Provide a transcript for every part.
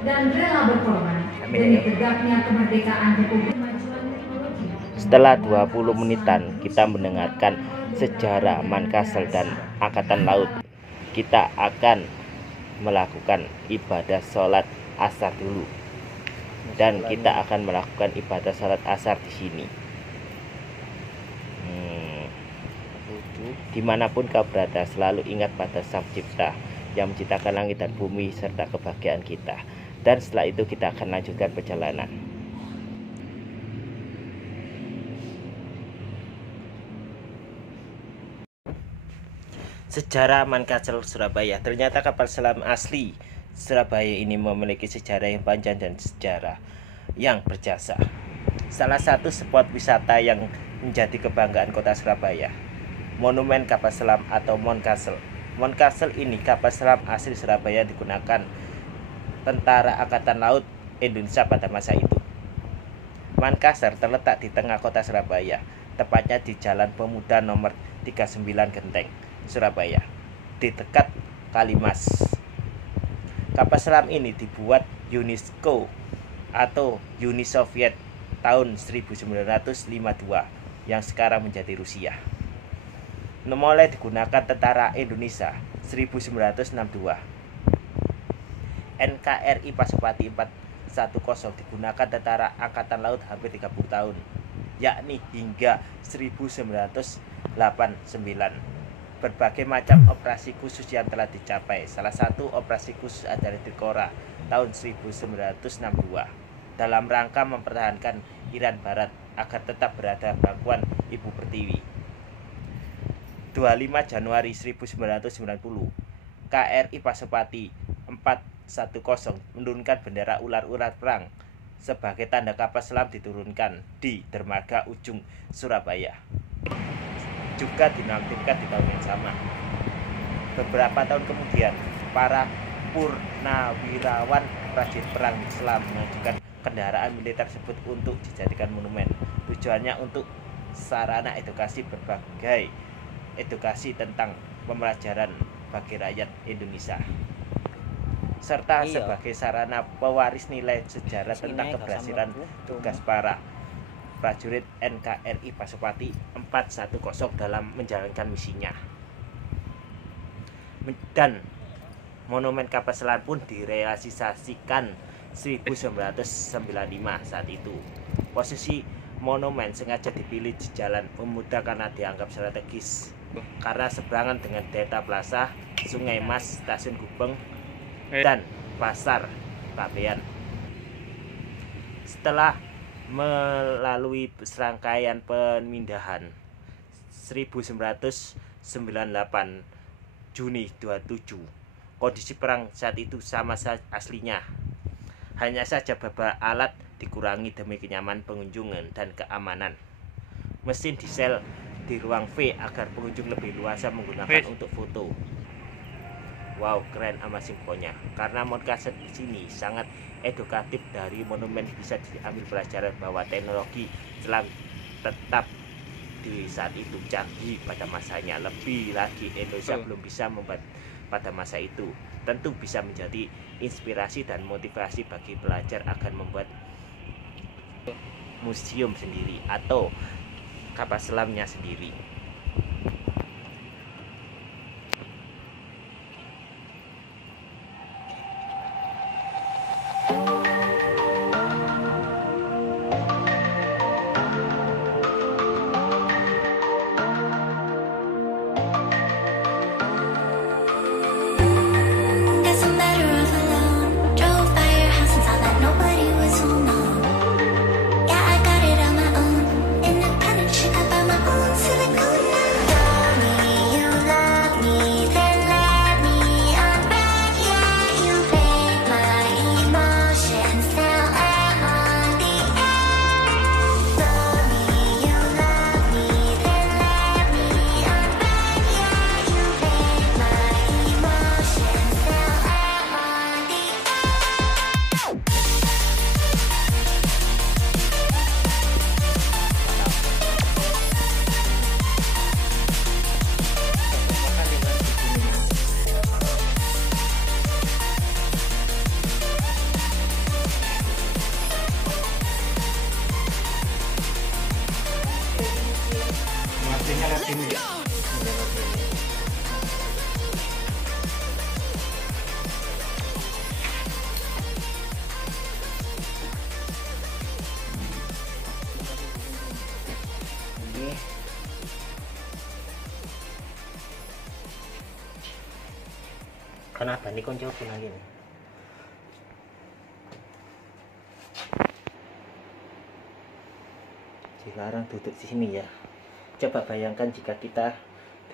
dan rela berkorban demi tegaknya kemerdekaan Republik Kemajuan Teknologi. Setelah 20 menitan kita mendengarkan sejarah Mankasel dan Angkatan Laut, kita akan melakukan ibadah sholat asar dulu, dan kita akan melakukan ibadah sholat asar di sini. Dimanapun kau berada, selalu ingat pada Sang Pencipta yang menciptakan langit dan bumi serta kebahagiaan kita. Dan setelah itu kita akan lanjutkan perjalanan. Sejarah Mankasel Surabaya. Ternyata kapal selam asli Surabaya ini memiliki sejarah yang panjang dan sejarah yang berjasa. Salah satu spot wisata yang menjadi kebanggaan kota Surabaya, Monumen Kapal Selam atau Monkasel. Monkasel ini kapal selam asli Surabaya digunakan Tentara Angkatan Laut Indonesia pada masa itu. Mankasel terletak di tengah kota Surabaya, tepatnya di Jalan Pemuda nomor 39 Genteng, Surabaya, di dekat Kalimas. Kapal selam ini dibuat UNESCO atau Uni Soviet tahun 1952 yang sekarang menjadi Rusia. Mulai digunakan Tentara Indonesia 1962. NKRI Pasopati 410 digunakan Tentara Angkatan Laut hampir 30 tahun, yakni hingga 1989. Berbagai macam operasi khusus yang telah dicapai. Salah satu operasi khusus adalah Trikora tahun 1962 dalam rangka mempertahankan Iran Barat agar tetap berada bangkuan Ibu Pertiwi. 25 Januari 1990, KRI Pasopati 410 menurunkan bendera ular-ular perang sebagai tanda kapal selam diturunkan di dermaga Ujung, Surabaya. Juga dinonaktifkan di tahun yang sama. Beberapa tahun kemudian, para purnawirawan prajurit perang Islam mengajukan kendaraan militer tersebut untuk dijadikan monumen. Tujuannya untuk sarana edukasi berbagai edukasi tentang pembelajaran bagi rakyat Indonesia, serta sebagai sarana pewaris nilai sejarah tentang keberhasilan tugas para prajurit NKRI Pasopati 410 dalam menjalankan misinya. Dan monumen kapal selam pun direalisasikan 1995 saat itu. Posisi monumen sengaja dipilih di Jalan Pemuda karena dianggap strategis, karena seberangan dengan Delta Plaza, Sungai Mas, Stasiun Gubeng, dan Pasar Kabean. Setelah melalui serangkaian pemindahan 1998 Juni 27, kondisi perang saat itu sama aslinya. Hanya saja beberapa alat dikurangi demi kenyamanan pengunjung dan keamanan. Mesin diesel di ruang V agar pengunjung lebih luasa menggunakan untuk foto. Wow, keren amazing pokoknya. Karena Monkasel di sini sangat edukatif, dari monumen bisa diambil pelajaran bahwa teknologi selam tetap di saat itu canggih pada masanya. Lebih lagi Indonesia belum bisa membuat pada masa itu. Tentu bisa menjadi inspirasi dan motivasi bagi pelajar akan membuat museum sendiri atau kapal selamnya sendiri. Silicone apa nih koncoku nang ini. Dilarang duduk di sini ya. Coba bayangkan jika kita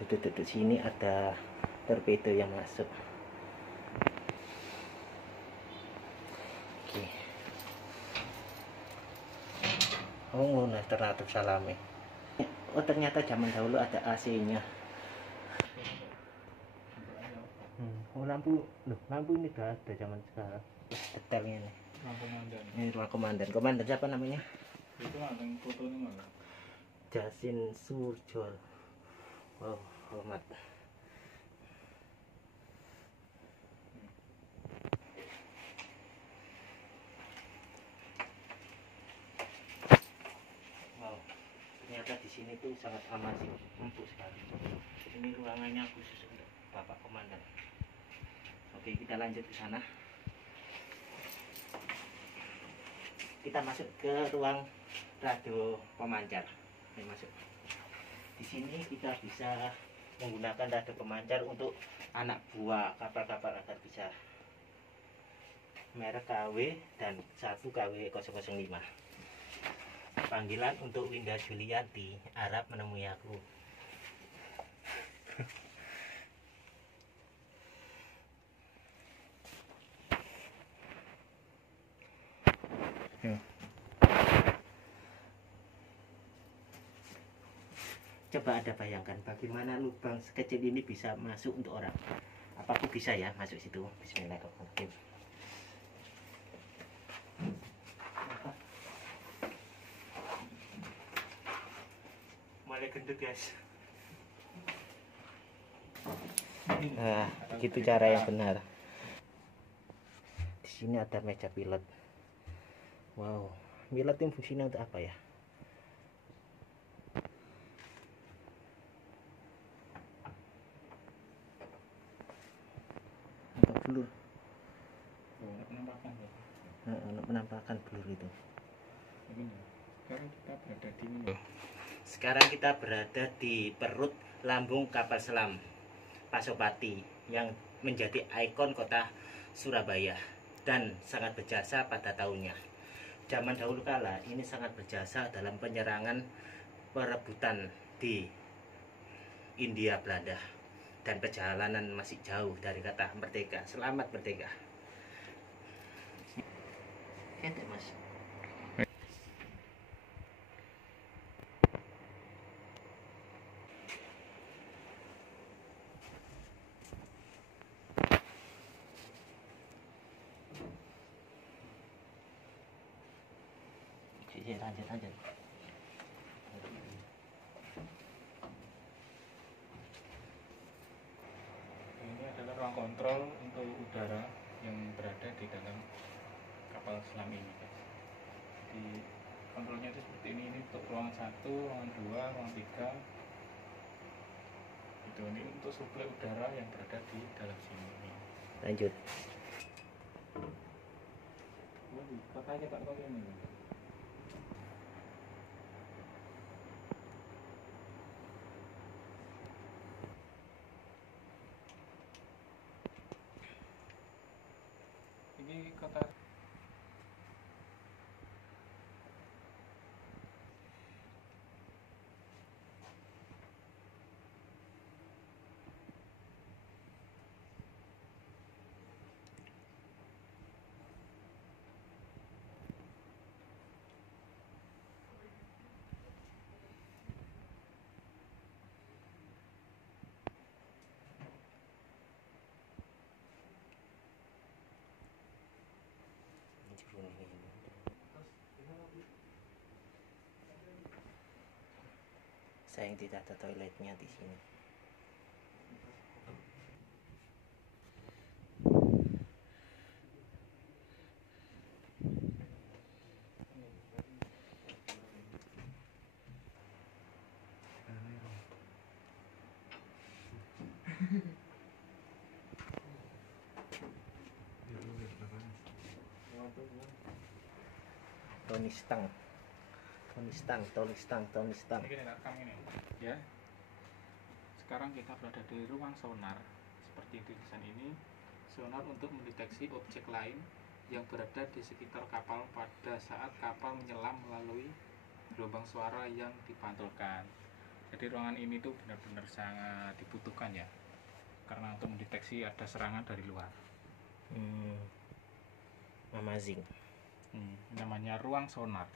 duduk-duduk sini ada torpedo yang masuk. Oke. Oh, nah ternyata salame. Oh, ternyata zaman dahulu ada AC-nya. Oh, lampu ini udah ada zaman sekarang. Detailnya nih. Ruang komandan. Ini ruang komandan. Komandan siapa namanya? Itu yang fotonya malah. Jasin Surjol. Wow, hormat. Wow, ternyata di sini tuh sangat aman sih, empuk sekali. Ini ruangannya khusus untuk Bapak Komandan. Oke, kita lanjut ke sana. Kita masuk ke ruang radio pemancar. Ini masuk. Di sini kita bisa menggunakan radio pemancar untuk anak buah kapal-kapal agar bisa merek KW dan 1 KW 005. Panggilan untuk Winda Julianti, Arab menemui aku. Coba Anda bayangkan bagaimana lubang sekecil ini bisa masuk untuk orang. Apa aku bisa ya masuk situ? Bismillahirrahmanirrahim. Mulai gendut guys. Nah, begitu cara yang benar. Di sini ada meja pilot. Wow, pilot ini fungsinya untuk apa ya? Blur. Penampakan ya. Untuk menampakkan blur itu. Sekarang kita berada di perut lambung kapal selam Pasopati yang menjadi ikon kota Surabaya dan sangat berjasa pada tahunnya. Zaman dahulu kala ini sangat berjasa dalam penyerangan perebutan di India Belanda. Dan perjalanan masih jauh dari kata merdeka. Selamat merdeka. Kete mas. Lanjut. Ini adalah ruang kontrol untuk udara yang berada di dalam kapal selam ini, guys. Jadi kontrolnya itu seperti ini untuk ruangan 1, ruangan 2, ruangan 3. Itu ini untuk suplai udara yang berada di dalam sini. Lanjut. Waduh, katanya Pak Kau ini. Ini kota Sayang tidak ada toiletnya di sini. Tony Stang. ini kita rekam ini, ya. Sekarang kita berada di ruang sonar seperti tulisan ini. Sonar untuk mendeteksi objek lain yang berada di sekitar kapal pada saat kapal menyelam melalui gelombang suara yang dipantulkan. Jadi ruangan ini tuh benar-benar sangat dibutuhkan ya, karena untuk mendeteksi ada serangan dari luar. Amazing. Namanya ruang sonar.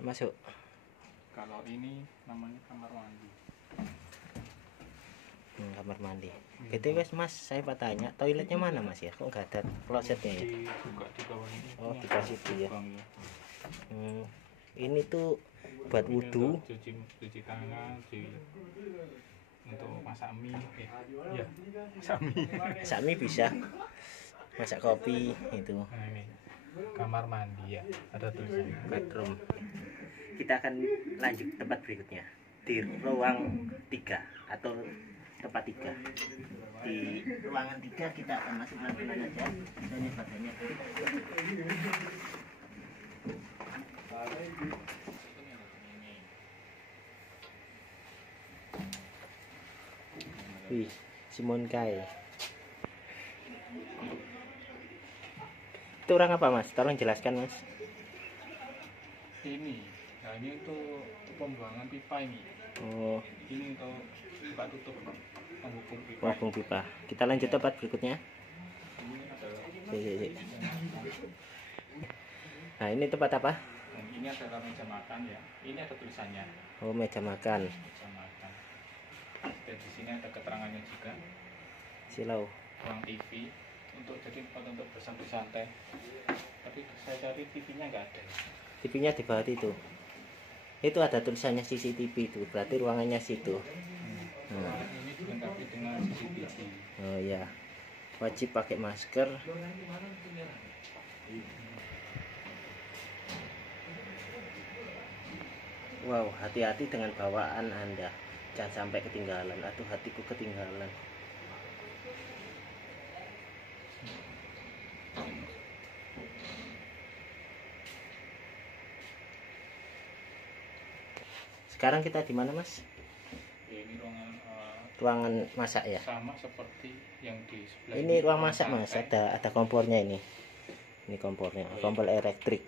Masuk. Kalau ini namanya kamar mandi. Kamar mandi. Gitu guys Mas, saya mau tanya, toiletnya mana Mas ya? Kok nggak ada klosetnya ya? Juga di bawah ini. Oh, Ini di ada bawah situ ya. lubang ya. Ini tuh buat Ini wudhu. untuk cuci tangan, untuk masak mie. Ya, masak mie. Masak mie bisa. Masak kopi itu. Nah ini kamar mandi ya, ada tulisannya. Bedroom. Kita akan lanjut tempat berikutnya di ruang 3 atau tempat 3. Di ruangan 3 kita akan masuk pelan-pelan aja. Misalnya badannya. Wih, Simon Kai. Itu orang apa Mas? Tolong jelaskan Mas. Ini, nah ini untuk pembuangan pipa ini. Oh, Ini untuk buka tutup penghubung pipa. wabung pipa. Kita lanjut tempat berikutnya. Ini adalah, Si. Nah, ini tempat apa? dan ini adalah meja makan ya. Ini ada tulisannya Oh, meja makan. meja makan. Dan di sini ada keterangannya juga. Silau. Ruang TV untuk jadi tempat untuk bersantai-santai. Tapi saya cari TV-nya nggak ada. TV-nya di bawah itu. Itu ada tulisannya CCTV itu. Berarti ruangannya situ. Ini dilengkapi dengan CCTV. Oh ya. Wajib pakai masker. Wow, hati-hati dengan bawaan Anda. Jangan sampai ketinggalan. Aduh, hatiku ketinggalan. Sekarang kita di mana, Mas? Ya, ini ruangan Ruangan masak ya. sama seperti yang di sebelah Ini ruang masak, Mas. Ada kompornya ini. Ini kompornya, kompor elektrik.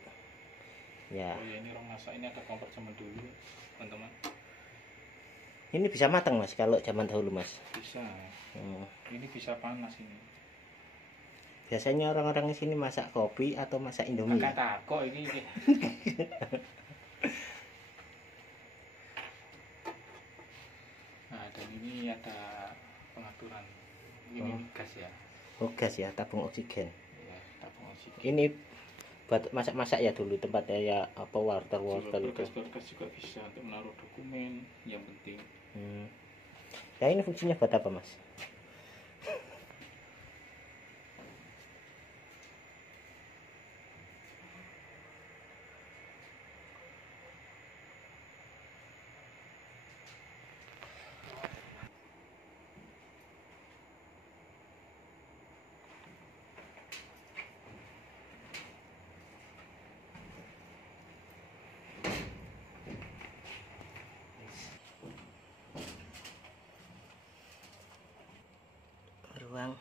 Ya. Oh ya, ini ruang masak, ini ada kompor zaman dulu, teman-teman. Ini bisa matang, Mas, kalau zaman dahulu, Mas. Bisa. Ini bisa panas ini. Biasanya orang-orang di sini masak kopi atau masak Indomie. Kata kok ini. Nah, dan ini ada pengaturan. Ini gas ya. Oh, gas ya, tabung oksigen. Ya, tabung oksigen. Ini buat masak-masak ya dulu, tempatnya ya apa wortel itu. Berkas juga bisa untuk menaruh dokumen yang penting. Ya ini fungsinya buat apa, Mas? Ruang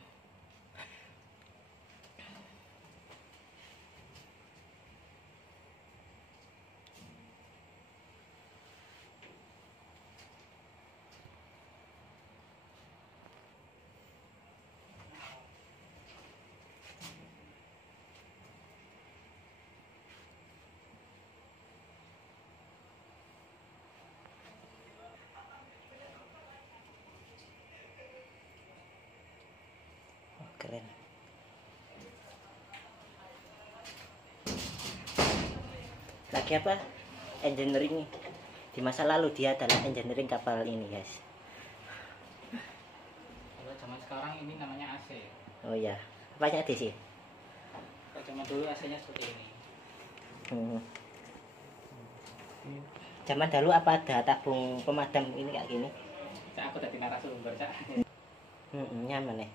keren. Lagi apa? Engineering. Di masa lalu dia adalah engineering kapal ini, guys. Kalau zaman sekarang ini namanya AC. Oh ya, banyak di sini. Kalau zaman dulu AC-nya seperti ini. Zaman dulu apa ada tabung pemadam ini kayak gini? Aku tadi narasumber, Cak. Nyaman ya.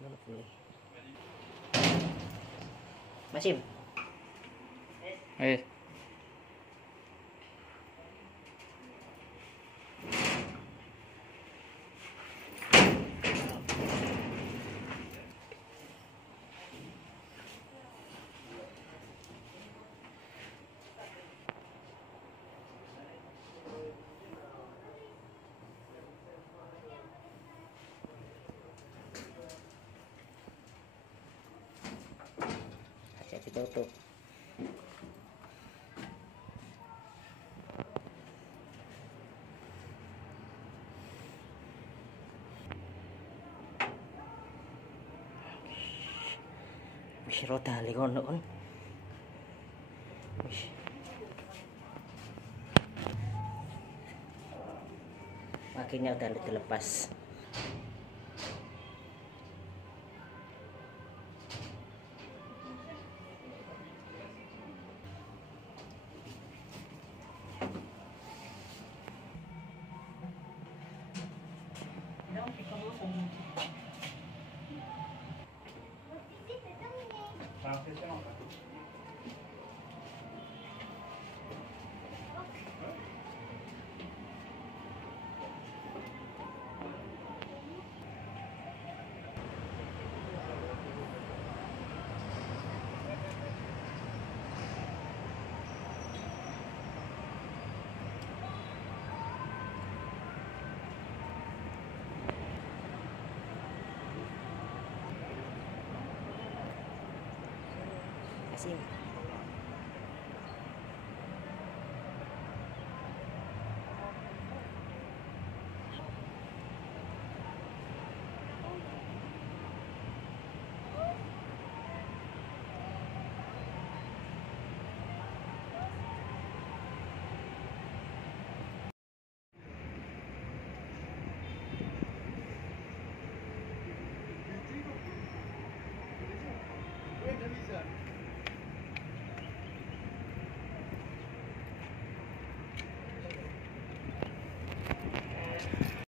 Boleh. Masim. tutup. Wis rodale kono kon. Wis. Akhirnya udah dilepas. Kasih.